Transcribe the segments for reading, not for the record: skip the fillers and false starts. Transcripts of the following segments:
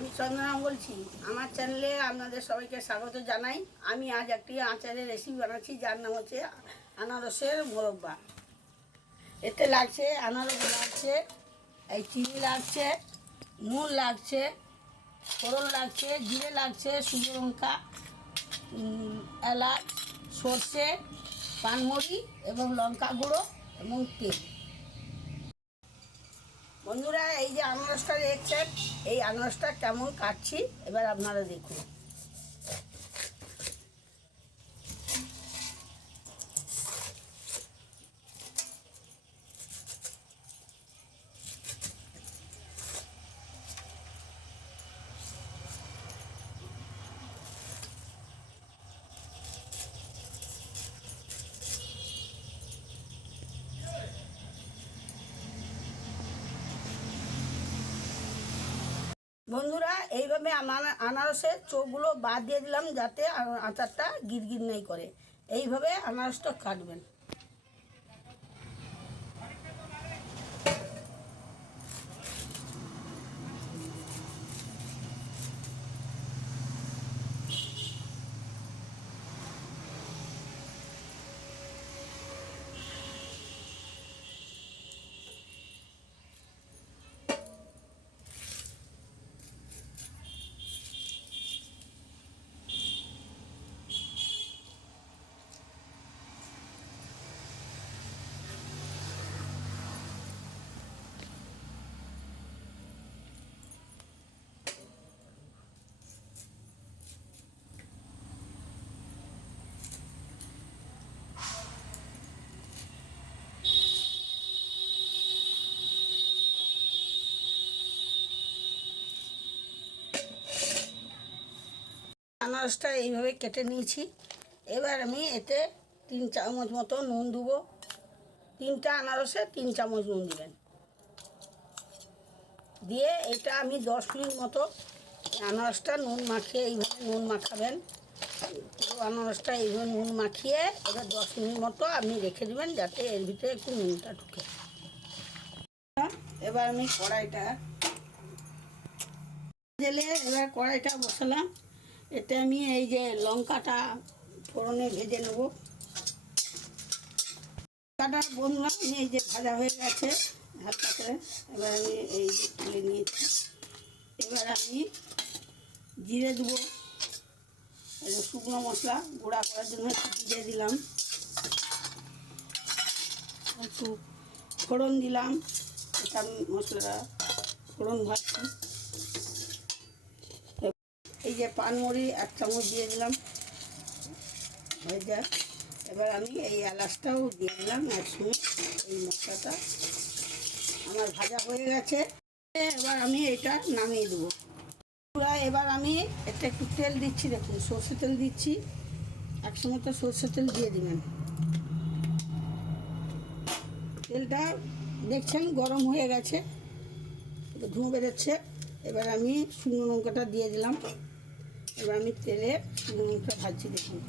আমি চন্দনা বলছি। আমার চ্যানেলে আপনাদের সবাইকে স্বাগত জানাই। আমি আজ একটি আচারের রেসিপি বানাচ্ছি, যার নাম হচ্ছে আনারসের মোরব্বা। এতে লাগছে আনারস, লাগছে এই চিনি, লাগছে নুন, লাগছে ফোড়ন, লাগছে জিরে, লাগছে শুকনো লঙ্কা, এলাচ, সর্ষে, পানমরি এবং লঙ্কা গুঁড়ো এবং তেল। বন্ধুরা, এই যে আনারসটা দেখছেন, এই আনারসটা কেমন কাটছি এবার আপনারা দেখুন। বন্ধুরা, এইভাবে আমার আনারসের চোখগুলো বাদ দিয়ে দিলাম, যাতে আচারটা গিরগির নেই করে। এইভাবে আনারসটা কাটবেন। আনারসটা এইভাবে কেটে নিয়েছি। এবার আমি এতে 3 চামচ মতো নুন দেবো। 3টা আনারসে 3 চামচ নুন দেবেন। দিয়ে এটা আমি 10 মিনিট মতো আনারসটা নুন মাখিয়ে, এইভাবে নুন মাখাবেন। আনারসটা এইভাবে নুন মাখিয়ে এবার 10 মিনিট মতো আপনি রেখে দেবেন, যাতে এর ভিতরে একটু নুনটা ঢুকে। এবার আমি কড়াইটা ঢেলে এবার কড়াইটা বসালাম। এতে আমি এই যে লঙ্কাটা ফোড়নে ভেজে নেব। লঙ্কাটা বললাম এই যে ভাজা হয়ে গেছে হালকা করে। এবার আমি এই যে তুলে নিয়েছি। এবার আমি জিরে দেবো, শুকনো মশলা গুঁড়া করার জন্য একটু জিরে দিলাম, একটু ফোড়ন দিলাম। এটা মশলাটা ফোড়ন ভাজছি। এই যে পানমরি 1 চামচ দিয়ে দিলাম, হয়ে যায়। এবার আমি এই এলাচটাও দিয়ে দিলাম একসঙ্গে। এই মশলাটা আমার ভাজা হয়ে গেছে। এবার আমি এটা নামিয়ে দেবো। এবার আমি এটা একটু তেল দিচ্ছি, দেখুন সর্ষে তেল দিচ্ছি। একসঙ্গে তো সর্ষে তেল দিয়ে দিবেন। তেলটা দেখছেন গরম হয়ে গেছে, ধুঁ বেরোচ্ছে। এবার আমি শুকনো লঙ্কাটা দিয়ে দিলাম। এবার আমি তেলে শুকনো লঙ্কা ভাজছি, দেখুন।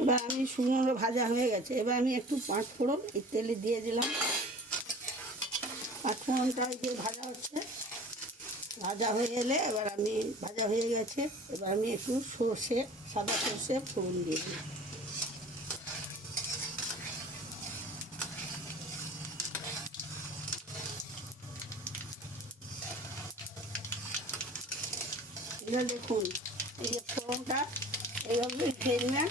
এবার আমি শুকনো ভাজা হয়ে গেছে। এবার আমি একটু 5 ফোড়ন এই তেলে দিয়ে দিলাম। 5 ফোড়নটা যে ভাজা হচ্ছে, ভাজা হয়ে এলে এবার আমি ভাজা হয়ে গেছে। এবার আমি একটু সর্ষে, সাদা সর্ষে ফোড়ন দিয়ে দিই। এবার দেখুন এই যে ফোড়নটা এইভাবে ভেজে নেন।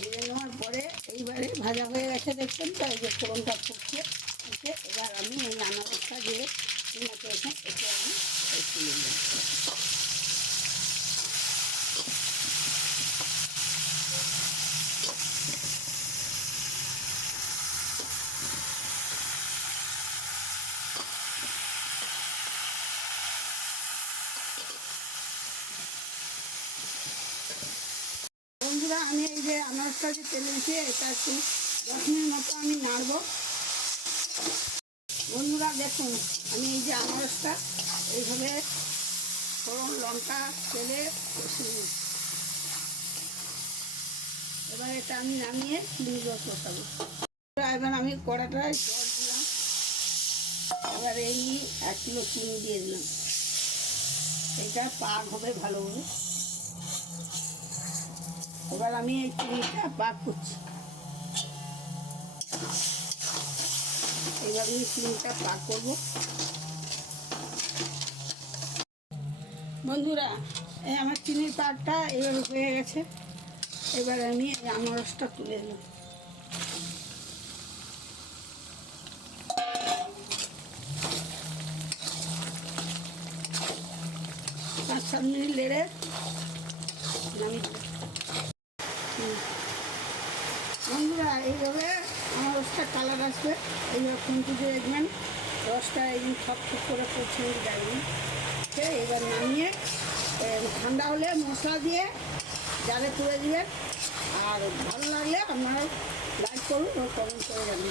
ভেজে নেওয়ার পরে এইবারে ভাজা হয়ে গেছে, দেখছেন তো, এই যে ফোড়নটা ফুটছে। এবার আমি এই আনারসটা দিয়ে মেখে এসে এতে আমি তুলে নেব। বন্ধুরা, আমি এই যে আনারসটা যে তেলে দিয়ে এটা একটু 10 মিনিট মতো আমি নাড়বো। বন্ধুরা দেখুন, আমি এই যে আনারসটা এইভাবে ফোড়ন লঙ্কা তেলে কষে নিই। এবার এটা আমি নামিয়ে চিনি দিয়ে কষাবো। এবার আমি কড়াটায় জল দিলাম, এবার এই 1 কিলো চিনি দিয়ে দিলাম। এটা পাক হবে ভালোভাবে। এবার আমি এই চিনিটা পাক করছি। এবার আমি চিনিটা পাক করবো। বন্ধুরা, এই আমার চিনির পাকটা এবার হয়ে গেছে। এবার আমি এই আনারসটা তুলে দিলাম। 5-7 মিনিট নেড়ে নামিয়ে দিলাম। বন্ধুরা, এইভাবে আনারসটা কালার আসবে, এইভাবে খুন্তিতে দেখবেন রসটা একদম থপ থপ করে পড়ছে যায়নি। এবার নামিয়ে ঠান্ডা হলে মশলা দিয়ে জালে তুলে দিবেন। আর ভালো লাগলে আপনারা লাইক করুন ও কমেন্ট করে যাবেন।